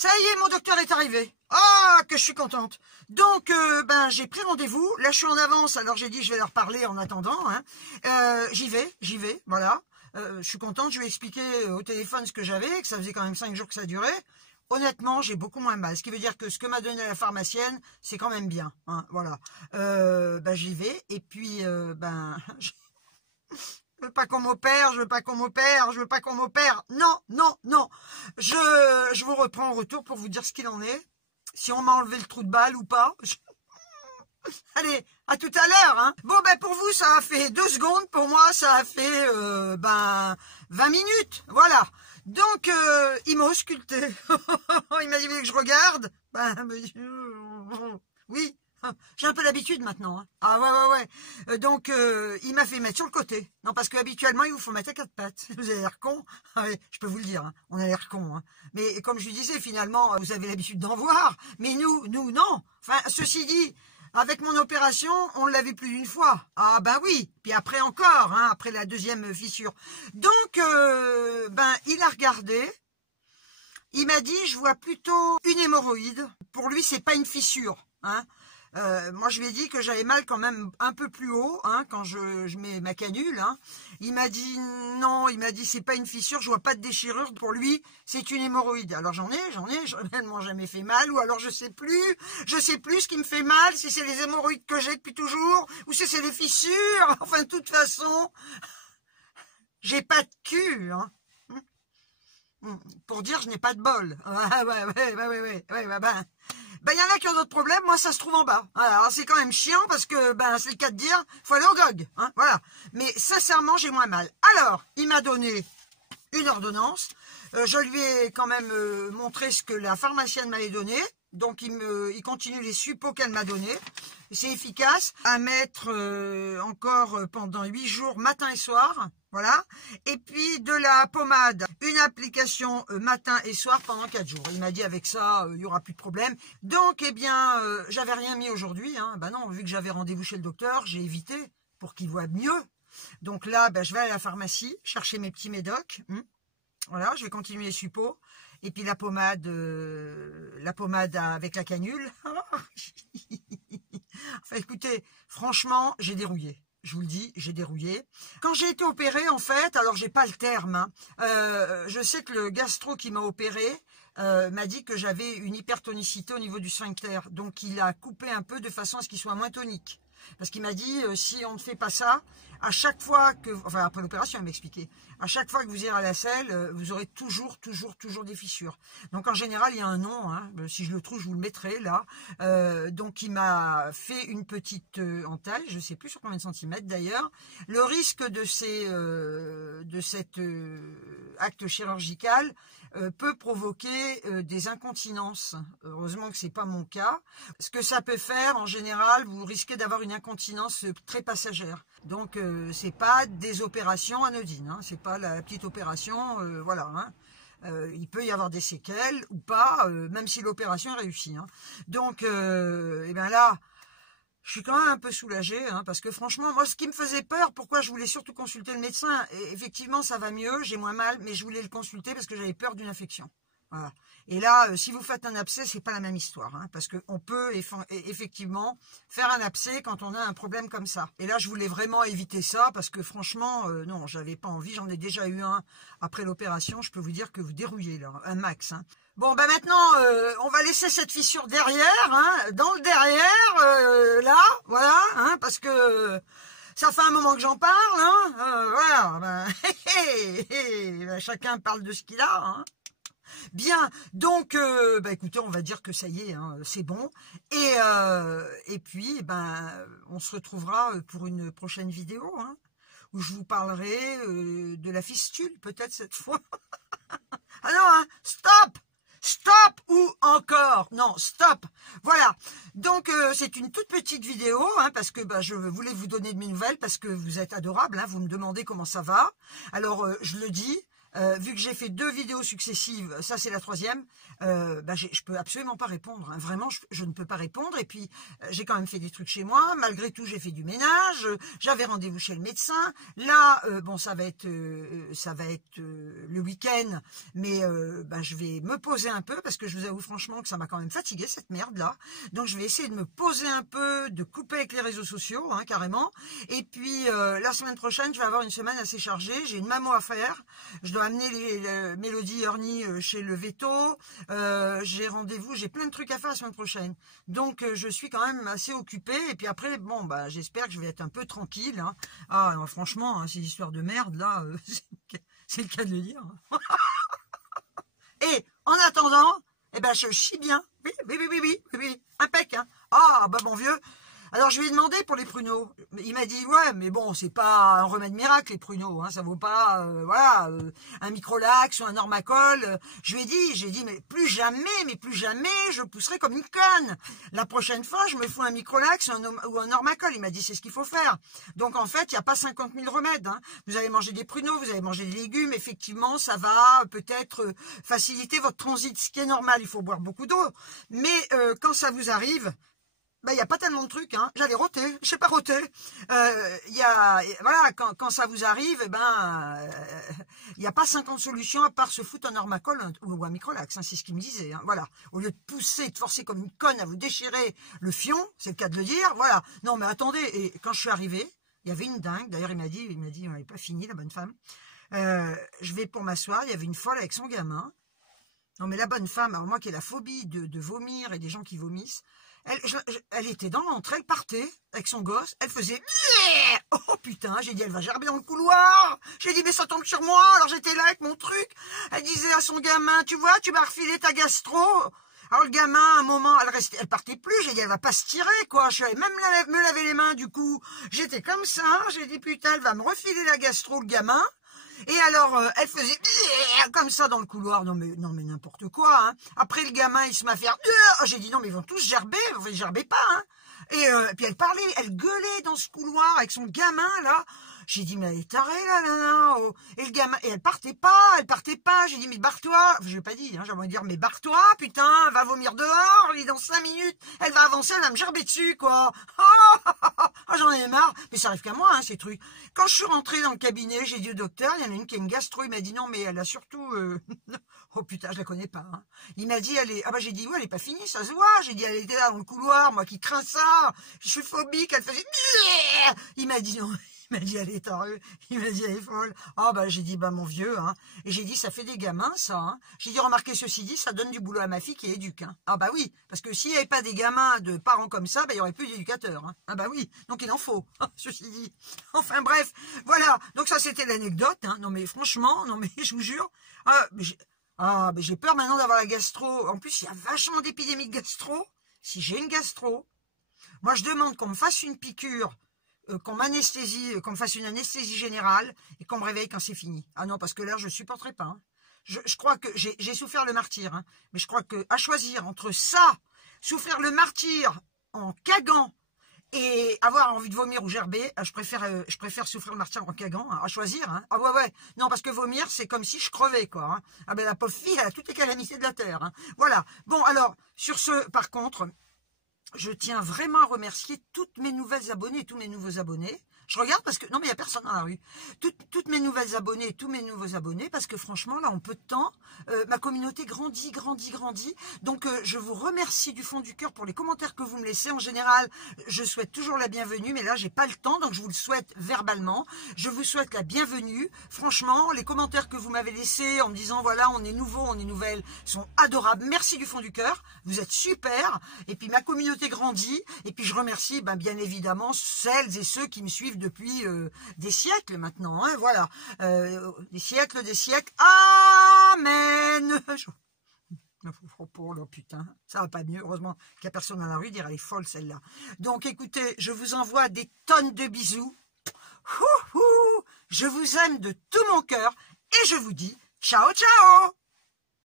Ça y est, mon docteur est arrivé. Ah, que je suis contente. Donc, j'ai pris rendez-vous. Là, je suis en avance, alors j'ai dit je vais leur parler en attendant. Hein. J'y vais, voilà. Je suis contente, je lui ai expliqué au téléphone ce que j'avais, que ça faisait quand même 5 jours que ça durait. Honnêtement, j'ai beaucoup moins mal. Ce qui veut dire que ce que m'a donné la pharmacienne, c'est quand même bien. Hein, voilà. J'y vais. Et puis, je veux pas qu'on m'opère, je veux pas qu'on m'opère, je veux pas qu'on m'opère. Non, non, non. Je vous reprends en retour pour vous dire ce qu'il en est. Si on m'a enlevé le trou de balle ou pas. Allez, à tout à l'heure. Hein. Bon, pour vous, ça a fait 2 secondes. Pour moi, ça a fait 20 minutes. Voilà. Donc, il m'a ausculté. Il m'a dit que je regarde. Oui. J'ai un peu l'habitude maintenant. Hein. Ah ouais. Donc, il m'a fait mettre sur le côté. Non, parce qu'habituellement, il vous faut mettre à 4 pattes. Vous avez l'air con. Ah ouais, je peux vous le dire. Hein. On a l'air con. Hein. Mais comme je lui disais, finalement, vous avez l'habitude d'en voir. Mais nous, non. Enfin, ceci dit, avec mon opération, on l'a vu plus d'une fois. Ah oui. Puis après encore, hein, après la 2e fissure. Donc, il a regardé. Il m'a dit, je vois plutôt une hémorroïde. Pour lui, c'est pas une fissure. Hein. Moi je lui ai dit que j'avais mal quand même un peu plus haut hein, quand je mets ma canule hein. Il m'a dit non, il m'a dit c'est pas une fissure, je vois pas de déchirure, pour lui c'est une hémorroïde. Alors j'en ai réellement jamais fait mal, ou alors je sais plus ce qui me fait mal, si c'est les hémorroïdes que j'ai depuis toujours ou si c'est les fissures. Enfin de toute façon j'ai pas de cul hein. Pour dire je n'ai pas de bol. Il y en a qui ont d'autres problèmes, moi ça se trouve en bas. Alors c'est quand même chiant parce que c'est le cas de dire, faut aller au GOG. Hein, voilà. Mais sincèrement, j'ai moins mal. Alors, il m'a donné une ordonnance. Je lui ai quand même montré ce que la pharmacienne m'avait donné. Donc il continue les suppos qu'elle m'a donné. C'est efficace à mettre encore pendant 8 jours, matin et soir. Voilà. Et puis de la pommade, une application matin et soir pendant 4 jours. Il m'a dit avec ça, il n'y aura plus de problème. Donc, j'avais rien mis aujourd'hui. Hein. Non, vu que j'avais rendez-vous chez le docteur, j'ai évité pour qu'il voie mieux. Donc là, je vais à la pharmacie chercher mes petits médocs. Voilà, je vais continuer les suppos. Et puis la pommade avec la canule. Enfin, écoutez, franchement, j'ai dérouillé. Je vous le dis, j'ai dérouillé. Quand j'ai été opérée, en fait, alors j'ai pas le terme. Hein, je sais que le gastro qui m'a opérée m'a dit que j'avais une hypertonicité au niveau du sphincter. Donc il a coupé un peu de façon à ce qu'il soit moins tonique. Parce qu'il m'a dit, si on ne fait pas ça, à chaque fois que... Enfin, après l'opération, il m'a expliqué. À chaque fois que vous irez à la selle, vous aurez toujours des fissures. Donc, en général, il y a un nom. Hein, si je le trouve, je vous le mettrai là. Donc, il m'a fait une petite entaille. Je ne sais plus sur combien de centimètres d'ailleurs. Le risque de cet acte chirurgical peut provoquer des incontinences. Heureusement que c'est pas mon cas. Ce que ça peut faire, en général, vous risquez d'avoir une incontinence très passagère. Donc c'est pas des opérations anodines. Hein. C'est pas la petite opération, voilà. Hein. Il peut y avoir des séquelles ou pas, même si l'opération est réussie. Hein. Donc là. Je suis quand même un peu soulagée, hein, parce que franchement, moi, ce qui me faisait peur, pourquoi je voulais surtout consulter le médecin, et effectivement, ça va mieux, j'ai moins mal, mais je voulais le consulter parce que j'avais peur d'une infection. Voilà. Et là, si vous faites un abcès, c'est pas la même histoire, hein, parce qu'on peut effectivement faire un abcès quand on a un problème comme ça. Et là, je voulais vraiment éviter ça, parce que franchement, non, j'avais pas envie, j'en ai déjà eu un après l'opération, je peux vous dire que vous dérouillez là, un max. Hein. Bon, maintenant, on va laisser cette fissure derrière, hein, dans le derrière, là, voilà, hein, parce que ça fait un moment que j'en parle, hein, voilà, chacun parle de ce qu'il a, hein. Bien, donc, écoutez, on va dire que ça y est, hein, c'est bon, et puis, on se retrouvera pour une prochaine vidéo, hein, où je vous parlerai de la fistule, peut-être cette fois. Ah non, hein, stop! Stop ou encore? Non, stop. Voilà. Donc, c'est une toute petite vidéo, hein, parce que je voulais vous donner de mes nouvelles, parce que vous êtes adorables, hein, vous me demandez comment ça va. Alors, je le dis, vu que j'ai fait 2 vidéos successives, ça c'est la 3e, je peux absolument pas répondre. Hein. Vraiment, je ne peux pas répondre. Et puis, j'ai quand même fait des trucs chez moi. Malgré tout, j'ai fait du ménage. J'avais rendez-vous chez le médecin. Là, bon, ça va être le week-end, mais je vais me poser un peu parce que je vous avoue franchement que ça m'a quand même fatigué cette merde-là. Donc, je vais essayer de me poser un peu, de couper avec les réseaux sociaux, hein, carrément. Et puis, la semaine prochaine, je vais avoir une semaine assez chargée. J'ai une mammo à faire. Je dois amener les Mélodie Ernie chez le veto. J'ai rendez-vous, j'ai plein de trucs à faire la semaine prochaine. Donc, je suis quand même assez occupée. Et puis après, bon, j'espère que je vais être un peu tranquille. Hein. Ah, non, franchement, hein, ces histoires de merde, là, c'est le cas de le dire. Et, en attendant, je chie bien. Oui, impec, hein. Ah, mon vieux. Alors, je lui ai demandé pour les pruneaux. Il m'a dit, ouais, mais bon, c'est pas un remède miracle, les pruneaux. Hein, ça vaut pas, un Microlax ou un Normacol. J'ai dit, mais plus jamais, je pousserai comme une conne. La prochaine fois, je me fous un Microlax ou un Normacol. Il m'a dit, c'est ce qu'il faut faire. Donc, en fait, il n'y a pas 50 000 remèdes. Hein. Vous allez manger des pruneaux, vous allez manger des légumes. Effectivement, ça va peut-être faciliter votre transit, ce qui est normal. Il faut boire beaucoup d'eau. Mais quand ça vous arrive... il n'y a pas tellement de trucs, hein. J'allais roter, je sais pas roter. Voilà, quand ça vous arrive, il n'y a pas 50 solutions à part se foutre un Normacol ou un Microlax, hein, c'est ce qu'il me disait. Hein, voilà. Au lieu de pousser, de forcer comme une conne à vous déchirer le fion, c'est le cas de le dire, voilà. Non mais attendez, et quand je suis arrivé, il y avait une dingue, d'ailleurs il m'a dit, on n'avait pas fini, la bonne femme. Je vais pour m'asseoir, il y avait une folle avec son gamin. Non mais la bonne femme, alors moi qui ai la phobie de vomir et des gens qui vomissent, elle était dans l'entrée, elle partait avec son gosse, elle faisait « Oh putain !» J'ai dit « Elle va gerber dans le couloir !» J'ai dit « Mais ça tombe sur moi !» Alors j'étais là avec mon truc. Elle disait à son gamin « Tu vois, tu m'as refilé ta gastro !» Alors le gamin, à un moment, elle partait plus. J'ai dit « Elle va pas se tirer, quoi !» Je suis allée même me laver les mains, du coup. J'étais comme ça. J'ai dit « Putain, elle va me refiler la gastro, le gamin !» Et alors, elle faisait comme ça dans le couloir. Non mais n'importe quoi. Hein. Après, le gamin, il se m'a fait... J'ai dit, non, mais ils vont tous gerber. Vous ne gerbez pas. Hein. Et puis, elle parlait, elle gueulait dans ce couloir avec son gamin, là. J'ai dit, mais elle est tarée, là. Oh. Et le gamin, et elle partait pas. J'ai dit, mais barre-toi. Je n'ai pas dit, hein, j'aimerais dire, mais barre-toi, putain, elle va vomir dehors. Dans 5 minutes, elle va avancer, elle va me gerber dessus, quoi. J'en ai marre. Mais ça arrive qu'à moi, hein, ces trucs. Quand je suis rentrée dans le cabinet, j'ai dit au docteur, il y en a une qui a une gastro. Il m'a dit, non, mais elle a surtout... Oh putain, je la connais pas. Hein. Il m'a dit, elle est... Ah j'ai dit, ouais, elle est pas finie, ça se voit. J'ai dit, elle était là dans le couloir, moi qui crains ça. Je suis phobique, elle faisait... Il m'a dit, non... Il m'a dit, elle est tarée. Il m'a dit, elle est folle. J'ai dit, mon vieux, hein. Et j'ai dit, ça fait des gamins, ça, hein. J'ai dit, remarquez, ceci dit, ça donne du boulot à ma fille qui est éduque, hein. Oui. Parce que s'il n'y avait pas des gamins de parents comme ça, il n'y aurait plus d'éducateurs, hein. Oui. Donc, il en faut. Ceci dit. Enfin, bref. Voilà. Donc, ça, c'était l'anecdote, hein. Non, mais franchement, je vous jure. J'ai peur maintenant d'avoir la gastro. En plus, il y a vachement d'épidémies de gastro. Si j'ai une gastro, moi, je demande qu'on me fasse une piqûre, qu'on m'anesthésie, qu'on me fasse une anesthésie générale et qu'on me réveille quand c'est fini. Ah non, parce que là, je ne supporterai pas. Hein. Je crois que j'ai souffert le martyre, hein, mais je crois que à choisir entre ça, souffrir le martyre en cagant et avoir envie de vomir ou gerber, je préfère souffrir le martyre en cagant, hein, à choisir. Hein. Ouais. Non, parce que vomir, c'est comme si je crevais, quoi. Hein. La pauvre fille, elle a toutes les calamités de la terre. Hein. Voilà. Bon, alors, sur ce, par contre... Je tiens vraiment à remercier toutes mes nouvelles abonnées et tous mes nouveaux abonnés. Je regarde parce que... Non, mais il n'y a personne dans la rue. Toutes mes nouvelles abonnées et tous mes nouveaux abonnés, parce que franchement, là, en peu de temps, ma communauté grandit. Donc, je vous remercie du fond du cœur pour les commentaires que vous me laissez. En général, je souhaite toujours la bienvenue, mais là, j'ai pas le temps, donc je vous le souhaite verbalement. Je vous souhaite la bienvenue. Franchement, les commentaires que vous m'avez laissés en me disant, voilà, on est nouveau, on est nouvelle, sont adorables. Merci du fond du cœur. Vous êtes super. Et puis, ma communauté grandit. Et puis, je remercie, bien évidemment, celles et ceux qui me suivent depuis des siècles maintenant, hein, voilà, des siècles, amen. Oh putain, ça va pas mieux, heureusement qu'il n'y a personne dans la rue, dire elle est folle celle-là. Donc écoutez, je vous envoie des tonnes de bisous, je vous aime de tout mon cœur, et je vous dis ciao ciao.